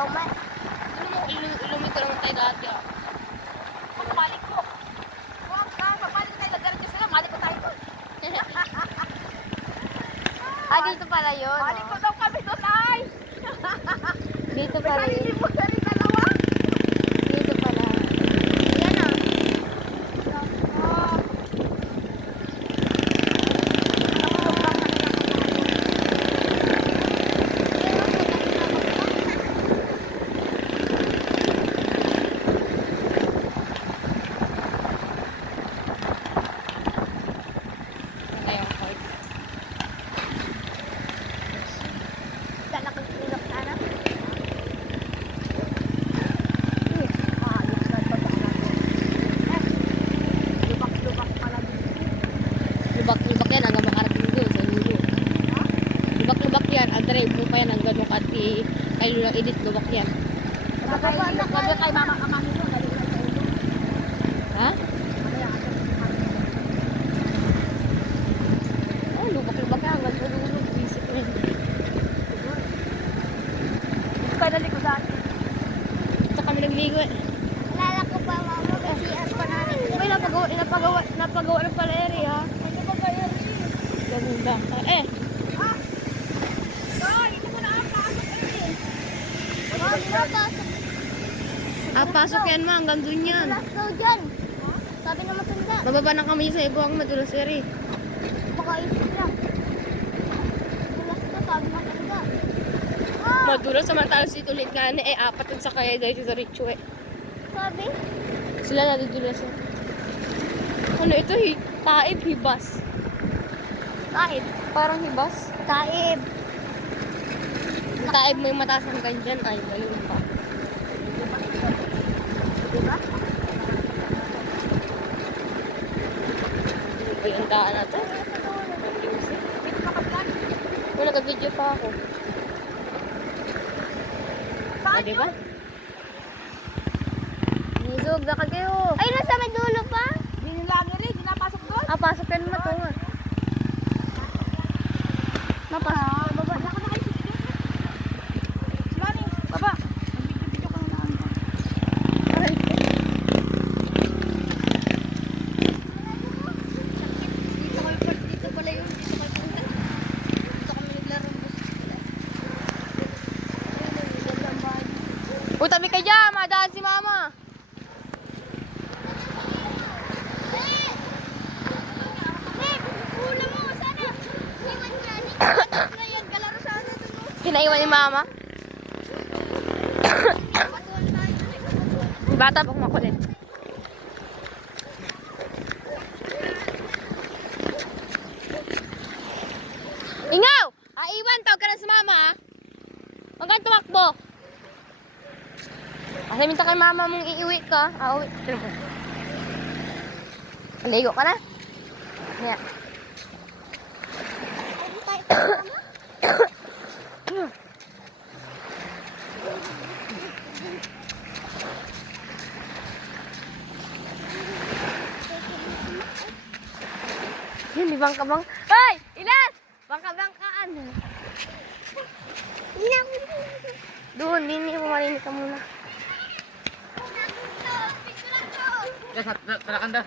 Loma. Ilumit ko lang tayo dati. Balik ko. Huwag ka, mabalik tayo. Nagdarat sila, malik ko tayo doon. Dito pala yun. Malik ko daw kami doon, ay. Dito May pala sarili yun. mo na rin dalawa. Dito pala. Yan ah. Ayun, card. Dala ko sinilok sana. Lubak-lubak pala dito. Lubak-lubak yan hanggang makarating doon sa lulo. Lubak-lubak yan. Ang drive mo pa yan hanggang makati. Kayo lang edit, lubak yan. Sabi kay mama kamahin mo, galing lang sa ulo. Ha? Mamaya ka sa Oh, lubak-lubak yan hanggang sa lulo. Isip mo yun. Finally ko sa akin. Ito kami nagligo eh. Alala ko pa mama, CR pa namin. Uy, napagawa ng pala area. Ano ba kayo? Ganda. Eh, Hoy, hindi mo na ang pasok eh. Huwag na pasok. pasok yan ma. Hanggang dun yan. Last daw dyan. Sabi na matanda. Bababa na kami sa ibuang madulas area. Baka isip lang. Last na sabi na matanda. Madulas samantala si Tulit nga eh. Apat ang sakay dahil sa Richo eh. Sabi? Sila nadudulas eh. Ano ito? Taib, hibas. Taib. Parang hibas. Taib. Taib mo yung mataas ng ganyan. Ay, ayun pa. Diba? Ay, ang daan na to. Dito ka pa Wala, nag-video pa ako. Ah, diba? Nizog, baka kayo. Ay, nasa may dulo pa? Dinilangin rin, dinapasok doon. Pasok yan mo to. Mapasok. Baba, laka na kayo. Silani, baba. Video ka na lang. Dito pala yun. Dito kayo punta. Dito kami naglaro. Tabi ka dyan, madaan si mama. Pinaiwan ni mama. Bata pag makulit. Ingaw! Aiwan, tawag ka na sa mama. Hanggang tumakbo. Kasi minta kay mama mong iiwi ka. Uwi. Aligo ka na? Yeah. Yun, di bangka-bang. Hoy! Ilas! Bangka-bangkaan. Doon, dini. Pumalinig ka muna. Yes, tara kanda.